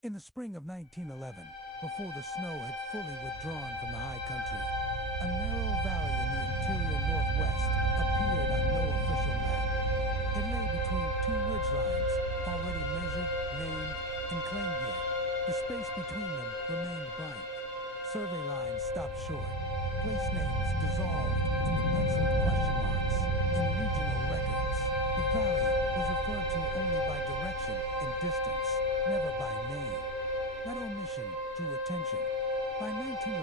In the spring of 1911, before the snow had fully withdrawn from the high country, a narrow valley in the interior northwest appeared on no official map. It lay between two ridgelines, already measured, named, and claimed yet. The space between them remained blank. Survey lines stopped short. Place names dissolved into penciled question marks in regional records. The valley was referred to only by direction and distance, never by name. That omission drew attention. By 1911,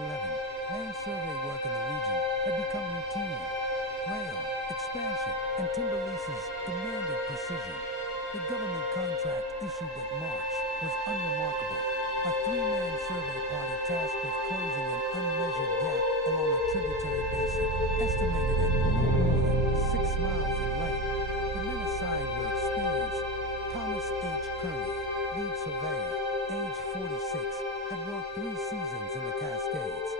land survey work in the region had become routine. Rail, expansion, and timber leases demanded precision. The government contract issued that March was unremarkable. A three-man survey party tasked with closing an unmeasured gap along a tributary basin, estimated at no more than 6 miles in length. The men assigned were experienced. Thomas H. Kearney, lead surveyor, age 46, had worked 3 seasons in the Cascades.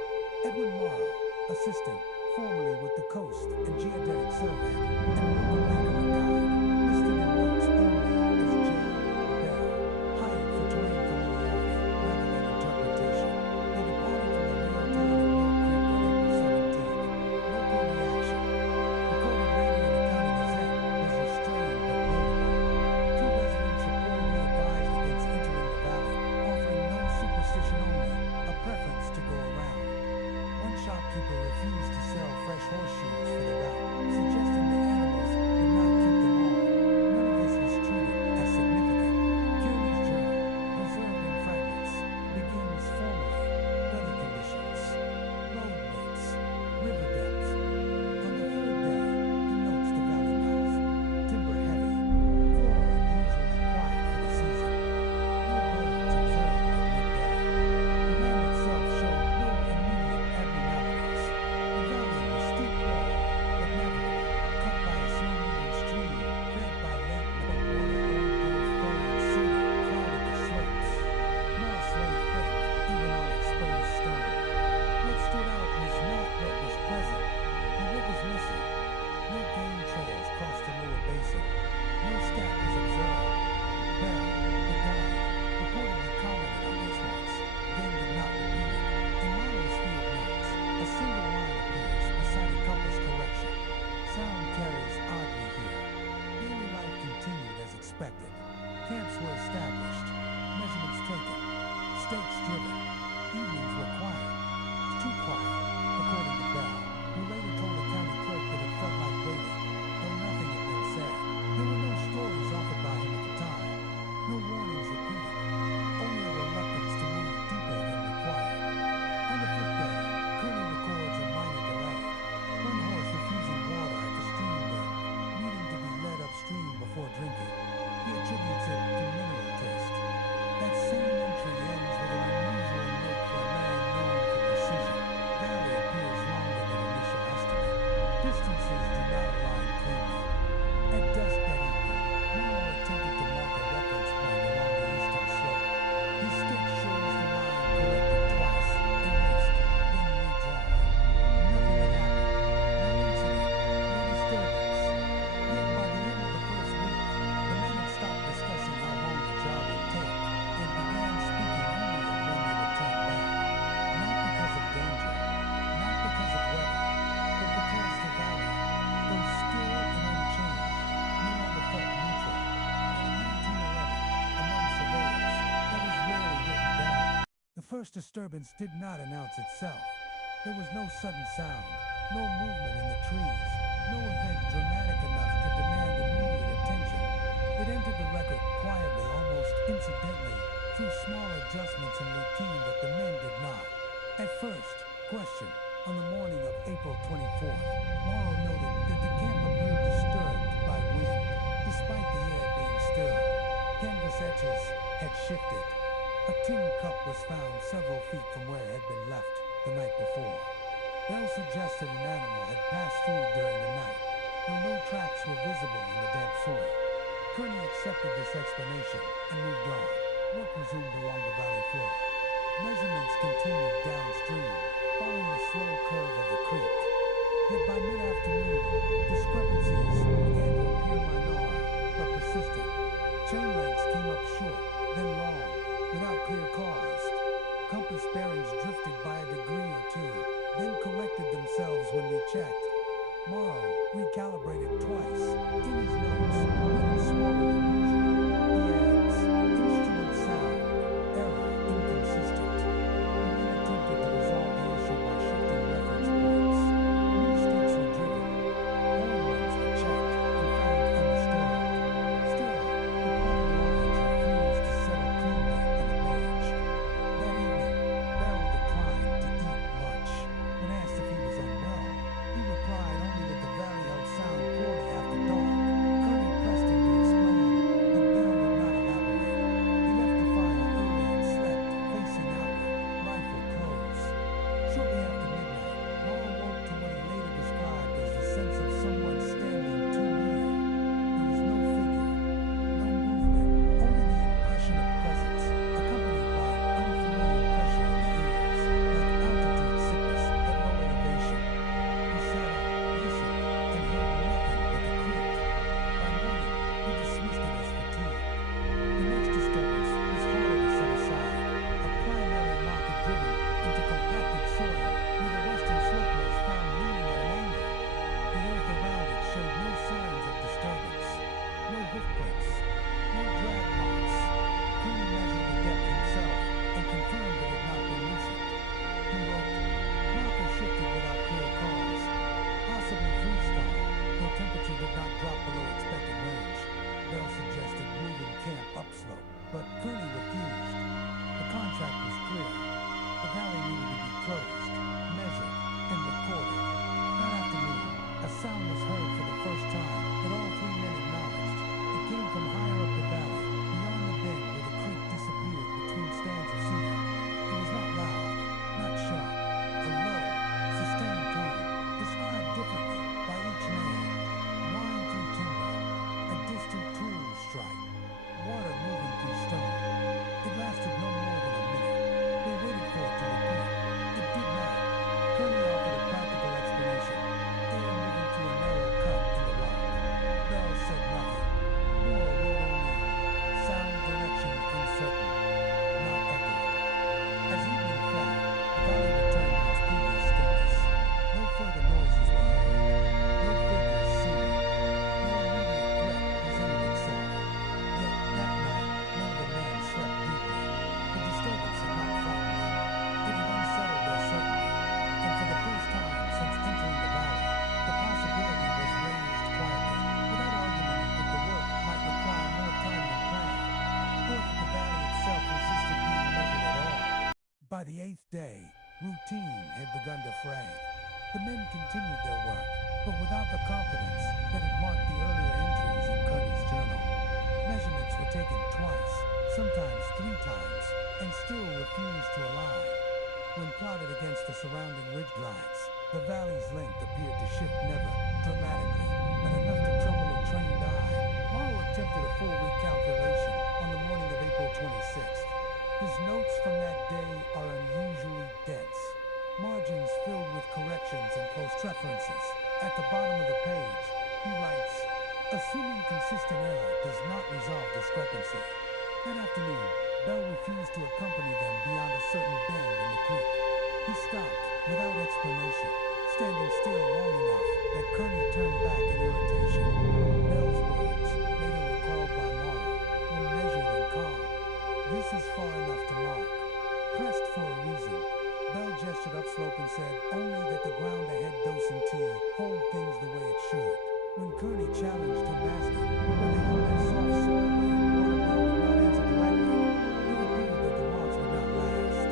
Edwin Morrow, assistant, formerly with the Coast and Geodetic Survey, and local regular guide, listed in notes only as J. Bell, hired for terrain familiarity rather than interpretation. They departed from the rail town of Mill Creek on April 17th. Local reaction. Recorded later in the County Gazette was restrained but notable. 2 residents reportedly advised against entering the valley, offering no superstition only, a preference to go around. One shopkeeper refused to sell fresh horseshoes for the route, suggesting the animals would not keep them on. None of this was treated as significant. Kearney's journal, preserved in fragments, begins formally. Weather conditions, road widths, river depth. On the 3rd day, he notes the valley mouth. Timber heavy, flora unusually quiet for the season. No birds observed at midday. The land itself showed no immediate abnormalities. The valley was steep walled, but navigable, cut by a slow-moving stream, fed by lake water. Old growth foliage cedar clouded the slopes. Moss lay thick, even on exposed stone. What stood out was not what was present, but what was missing. No game trails crossed the lower basin. No scat was observed. Bell, the guide, reportedly commented on this once, then did not repeat it. In Morrow's field notes, a single line appears beside a compass correction. Sound carries oddly here. Daily life continued as expected. Camps were established, measurements taken, stakes driven. Evenings were quiet. Too quiet, according to Bell, who later told the county clerk that it felt like waiting, though nothing had been said. There were no stories offered by him at the time, no warnings repeated, only a reluctance to move deeper than required. On the 5th day, Kearney records a minor delay. One horse refusing water at the stream bend, needing to be led upstream before drinking. He attributes it to mineral taste. That same entry ends with an unusual note for a man known for precision. Valley appears longer than initial estimate. Distances do not align cleanly. At dusk that evening, Morrow attempted to mark a reference point along the eastern slope. His stick shows the line corrected twice, erased, then redrawn. Nothing had happened. No incident, no disturbance. Yet by the end of the first week, the men had stopped discussing how long the job would take and began speaking only of when they would turn back. Not because of danger, not because of weather, but because the valley, though still and unchanged, no longer felt neutral. And in 1911, among surveyors, that was rarely written down. The first disturbance did not announce itself. There was no sudden sound, no movement in the trees, no event dramatic enough to demand immediate attention. It entered the record quietly, almost incidentally, through small adjustments in routine that the men did not. At first, question, on the morning of April 24th, Morrow noted that the camp appeared disturbed by wind, despite the air being still. Canvas edges had shifted. A tin cup was found several feet from where it had been left the night before. Bell suggested an animal had passed through during the night, though no tracks were visible in the damp soil. Kearney accepted this explanation and moved on. Work resumed along the valley floor. Measurements continued downstream, following the slow curve of the creek. Yet by mid-afternoon, discrepancies began to appear minor, but persistent. Chain lengths came up short, then long, without clear previous bearings drifted by a degree or two, then corrected themselves when we checked. Morrow recalibrated twice. In his notes, written smaller than usual, he adds, instrument sound, error inconsistent. We then attempted to resolve the issue by shifting reference points. New stakes were driven. Old ones were checked and found undisturbed. Still, the plotted lines refused to settle cleanly on the page. That evening, Bell declined to eat much. When asked if he was unwell, he replied only that the valley held sound poorly after dark. Kearney pressed him to explain, but Bell would not elaborate. He left the fire early and slept, facing outward, rifle closed. Shortly after midnight, Morrow woke to what he later described as the sense of someone standing too near. There was no figure, no movement, only the impression of presence, accompanied by unfamiliar pressure in the ears, like altitude sickness at low elevation. He sat up, listened, and heard nothing but the creak. By morning, he dismissed it as fatigue. The next disturbance was harder to set aside. A primary marker driven into compacted soil near the western slope was found leaning at an angle. The earth around it showed no signs of disturbance. No hoofprints, no drag marks. Kearney measured the depth himself and confirmed it had not been loosened. He wrote, marker shifted without clear cause. Possibly freestyle, though temperature did not drop below expected range. Bell suggested moving camp upslope, but Kearney refused. The contract was clear. The valley needed to be closed, measured, and recorded. That afternoon, a sound was heard for the first time that all three men acknowledged. It came from higher up the valley, beyond the bend where the creek disappeared between stands of cedar. It was not loud, not sharp, a low, sustained tone, described differently by each man. Whine through timber, a distant tool strike, water moving through stone. It lasted no more than a minute. They waited for it to repeat. It did not. Kearney offered a practical explanation. Air moving through a narrow cut in the rock. Bell said nothing. Moore wrote only, sound direction uncertain, not echoed. As evening fell, the valley returned to its previous stillness. No further noises were heard. No figures seen. No immediate threat presented itself. Yet that night, none of the men slept deeply. The disturbance had not frightened them. It had unsettled their certainty. And for the first time since entering the valley, the possibility was raised quietly, without argument that the work might require more time than planned, or that the valley itself resisted being measured at all. By the 8th day, routine had begun to fray. The men continued their work, but without the confidence that had marked the earlier entries in Kearney's journal. Measurements were taken twice, sometimes 3 times, and still refused to align. When plotted against the surrounding ridgelines, the valley's length appeared to shift never dramatically, but enough to trouble a trained eye. Morrow attempted a full recalculation on the morning of April 26th. His notes from that day are unusually dense, margins filled with corrections and post-references. At the bottom of the page, he writes, assuming consistent error does not resolve discrepancy. That afternoon, Bell refused to accompany them beyond a certain bend in the creek. He stopped, without explanation, standing still long enough that Kearney turned back in irritation. Bell's words, later recalled by Morrow, were measured and calm. This is far enough to mark. Pressed for a reason, Bell gestured upslope and said only that the ground ahead docentee hold things the way it should. When Kearney challenged him asking whether he meant soft soil where water Bell would not answer directly, he repeated that the marks would not last.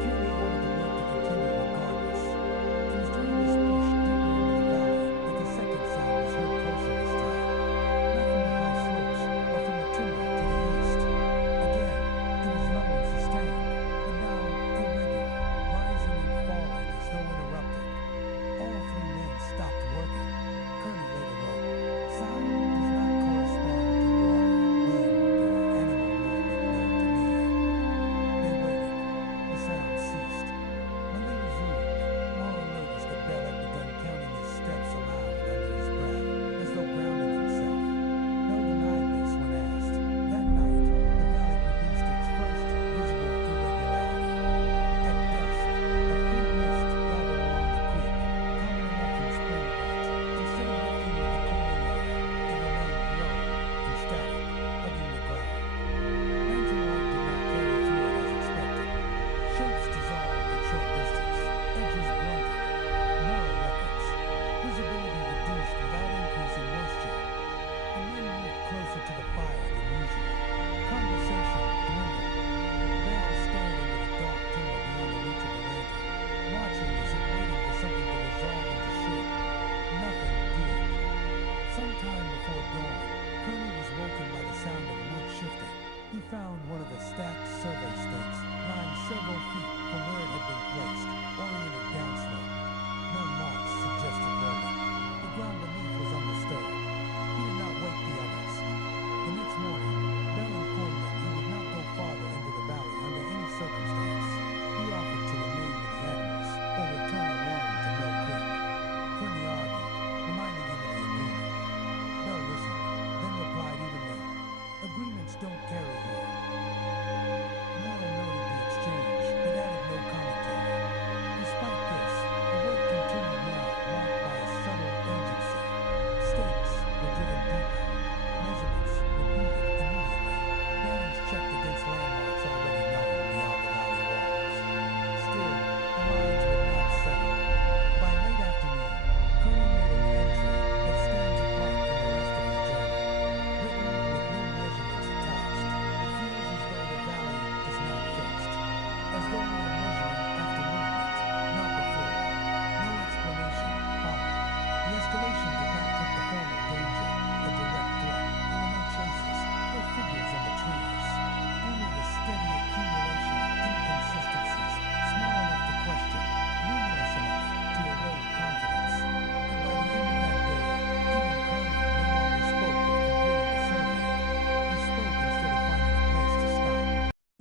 Kearney ordered the work to continue regardless. It was during this push deeper into the valley that the second sound was heard closer this time. Not from the high slopes, but from the timber to the east. Again, it was low and sustained, but now irregular, rising and falling as though interrupted. All 3 men stopped working. Kearney later wrote, sound does not correspond to water, wind, or animal movement known to me.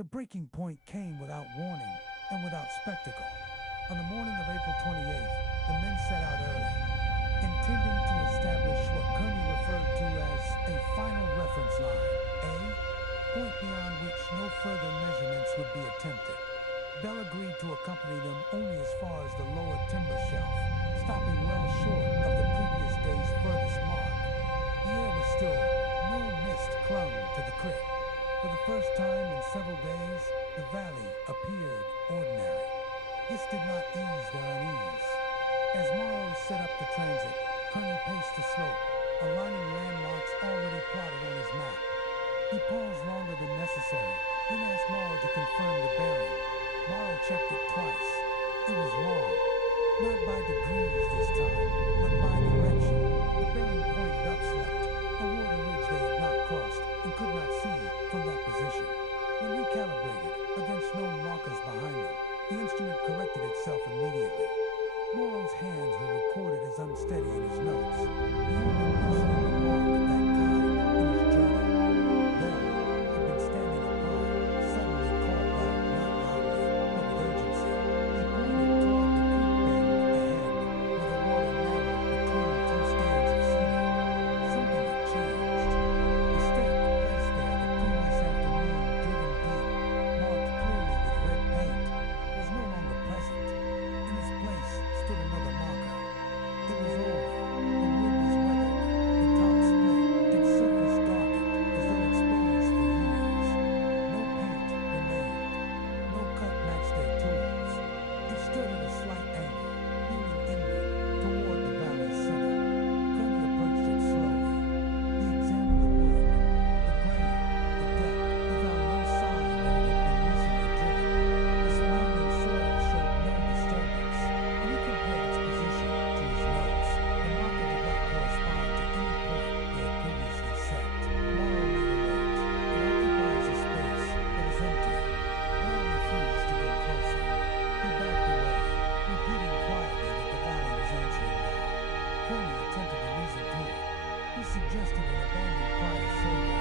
The breaking point came without warning and without spectacle. On the morning of April 28th, the men set out early, intending to establish what Kearney referred to as a final reference line, a point beyond which no further measurements would be attempted. Bell agreed to accompany them only as far as the lower timber shelf, stopping well short of the previous day's furthest mark. The air was still, no mist clung to the creek. For the first time in several days, the valley appeared ordinary. This did not ease their unease. As Morrow set up the transit, Kearney paced the slope, aligning landmarks already plotted on his map. He paused longer than necessary, then asked Morrow to confirm the bearing. Morrow checked it twice. It was wrong. Not by degrees this time, but by direction. The bearing pointed upslope, toward a ridge they had not crossed and could not see from that position. When recalibrated against known markers behind them, the instrument corrected itself immediately. Morrow's hands were recorded as unsteady in his notes, the only personal remark of that kind in his journal. Bell, who'd been standing apart, suddenly called out, not loudly, but with urgency. He pointed toward the creek bend ahead, where the water narrowed between two stands of cedar. Something had changed. The stake placed there the previous afternoon, driven deep, marked clearly with red paint, was no longer present. In its place stood another marker. It was older, the wood was weathered, the top split, its surface darkened as though exposed for years. No paint remained, no cut matched their tools. It stood at a slight angle, leaning inward toward the valley's center. Kearney approached it slowly. He examined the wood, the grain, the depth. He found no sign that it had been recently driven. The surrounding soil showed no disturbance. When he compared its position to his notes, the marker did not correspond to any point they had previously set. Morrow made a note. It occupies a space that is empty. Bell refused to go closer. He backed away, repeating quietly that the valley was answering now. Kearney attempted to reason through it. He suggested an abandoned prior survey,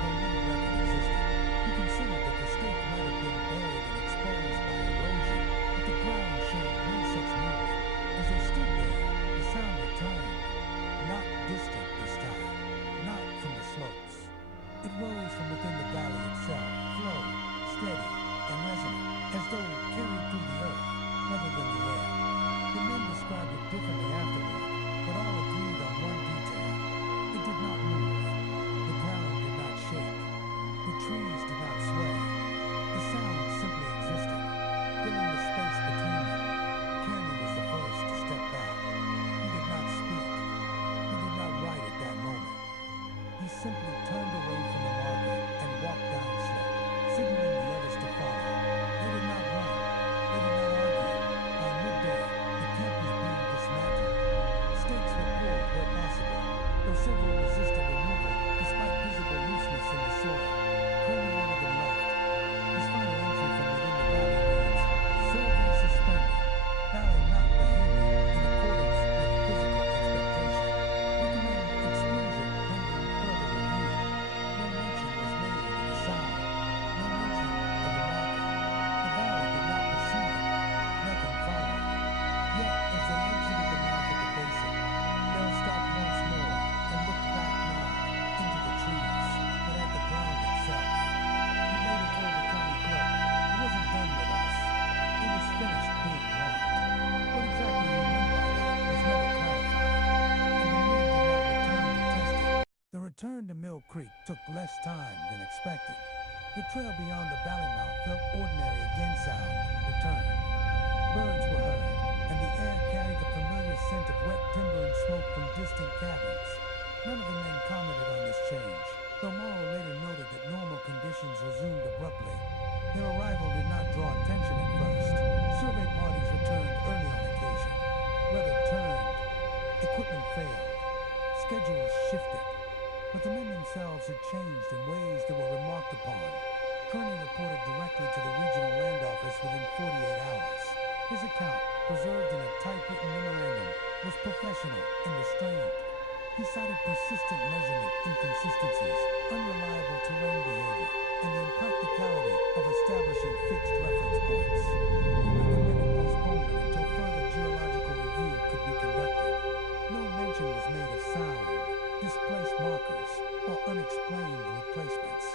though no record existed. He considered that the stake might have been buried and exposed by erosion, but the ground showed no such movement. As they stood there, the sound returned. Not distant this time, not from the slopes. It rose from within the valley itself, slow, steady, and resonant, as though carried through the earth, rather than the air. The men described it differently afterward, but all agreed on one detail. It did not move. The ground did not shake. The trees did not sway. The sound simply existed, filling the space between them. Kearney was the first to step back. He did not speak. He did not write at that moment. He simply turned away from the marker and walked downslope, signaling the others to follow. They did not run. They did not argue. By midday, the camp was being dismantled. Stakes were pulled where possible, though several resisted removal despite visible looseness in the soil. Kearney ordered them left. His final entry from within the valley reads, "Survey suspended. Valley not behaving in accordance with physical expectation. Recommend exclusion pending further review." No mention was made of the sound. No mention of the marker. The valley did not perceive it. Nothing followed. Yet, as they exited the mouth of the basin, Bell stopped once more and looked back now into the trees, but at the ground itself. He later told the county clerk, "It wasn't done with us. It was finished being marked." What exactly he meant by that was never clarified, and the men did not return to test it. The return to Mill Creek took less time than expected. The trail beyond the valley mouth felt ordinary again. Sound returned. Birds were heard, and the air carried the familiar scent of wet timber and smoke from distant cabins. None of the men commented on this change, though Morrow later noted that normal conditions resumed abruptly. Their arrival did not draw attention at first. Survey parties returned early on occasion. Weather turned. Equipment failed. Schedules shifted. But the men themselves had changed in ways that were remarked upon. Kearney reported directly to the regional land office within 48 hours. His account, preserved in a typewritten memorandum, was professional and restrained. He cited persistent measurement inconsistencies, unreliable terrain behavior, and the impracticality of establishing fixed reference points. He recommended postponement until further geological review could be conducted. No mention was made of sound, displaced markers, or unexplained replacements.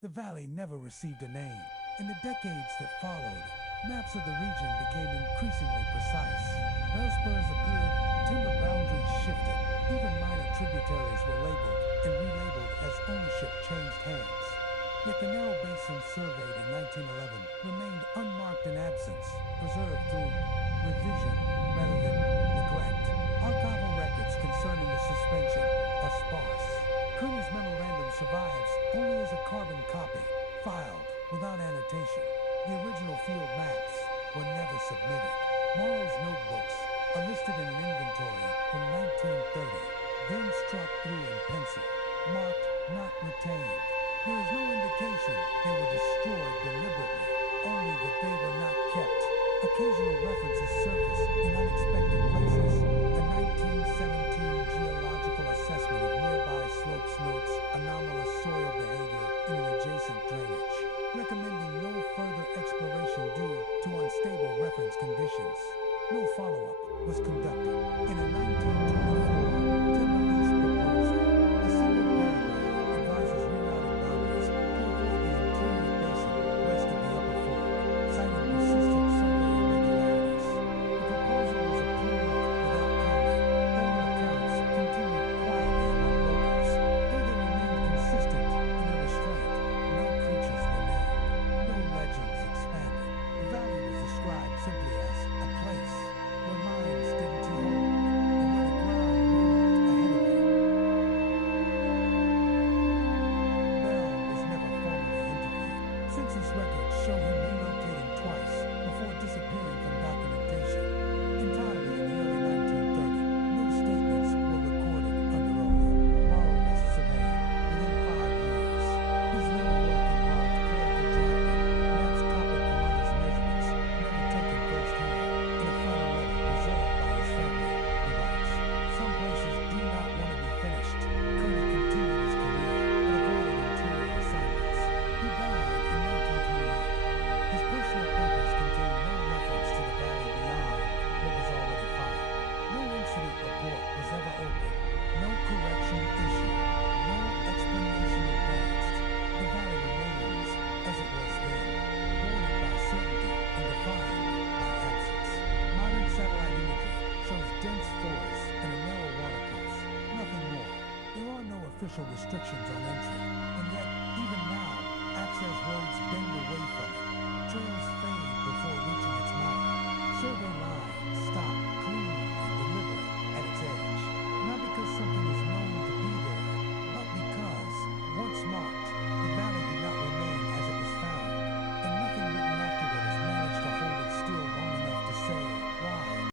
The valley never received a name. In the decades that followed, maps of the region became increasingly precise. Rail spurs appeared, timber boundaries shifted, even minor tributaries were labeled and relabeled as ownership changed hands. Yet the narrow basin surveyed in 1911 remained unmarked in absence, preserved through revision rather than neglect. Archival records concerning the suspension are sparse. Kearney's memorandum survives only as a carbon copy, filed without annotation. The original field maps were never submitted. Morrow's notebooks are listed in an inventory from 1930, then struck through in pencil, marked not retained. There is no indication they were destroyed deliberately, only that they were not kept. Occasional references surface in unexpected places. A 1917 geological assessment of nearby slopes notes anomalous soil behavior in an adjacent drainage, recommending no further exploration due to unstable reference conditions. No follow-up was conducted. In a 1924 timber lease proposal, a single paragraph advises rerouting boundaries to avoid the interior basin west of the upper fork, citing persistent survey irregularities. The proposal was approved without comment. Oral accounts continued quietly among locals, though they remained consistent in their restraint. No creatures were named. No legends expanded. The valley was described simply as a place where minds didn't hold. report was ever opened, no correction issued, no explanation advanced. The valley remains as it was then, bordered by certainty and defined by absence. Modern satellite imagery shows dense forests and a narrow watercourse, nothing more. There are no official restrictions on entry.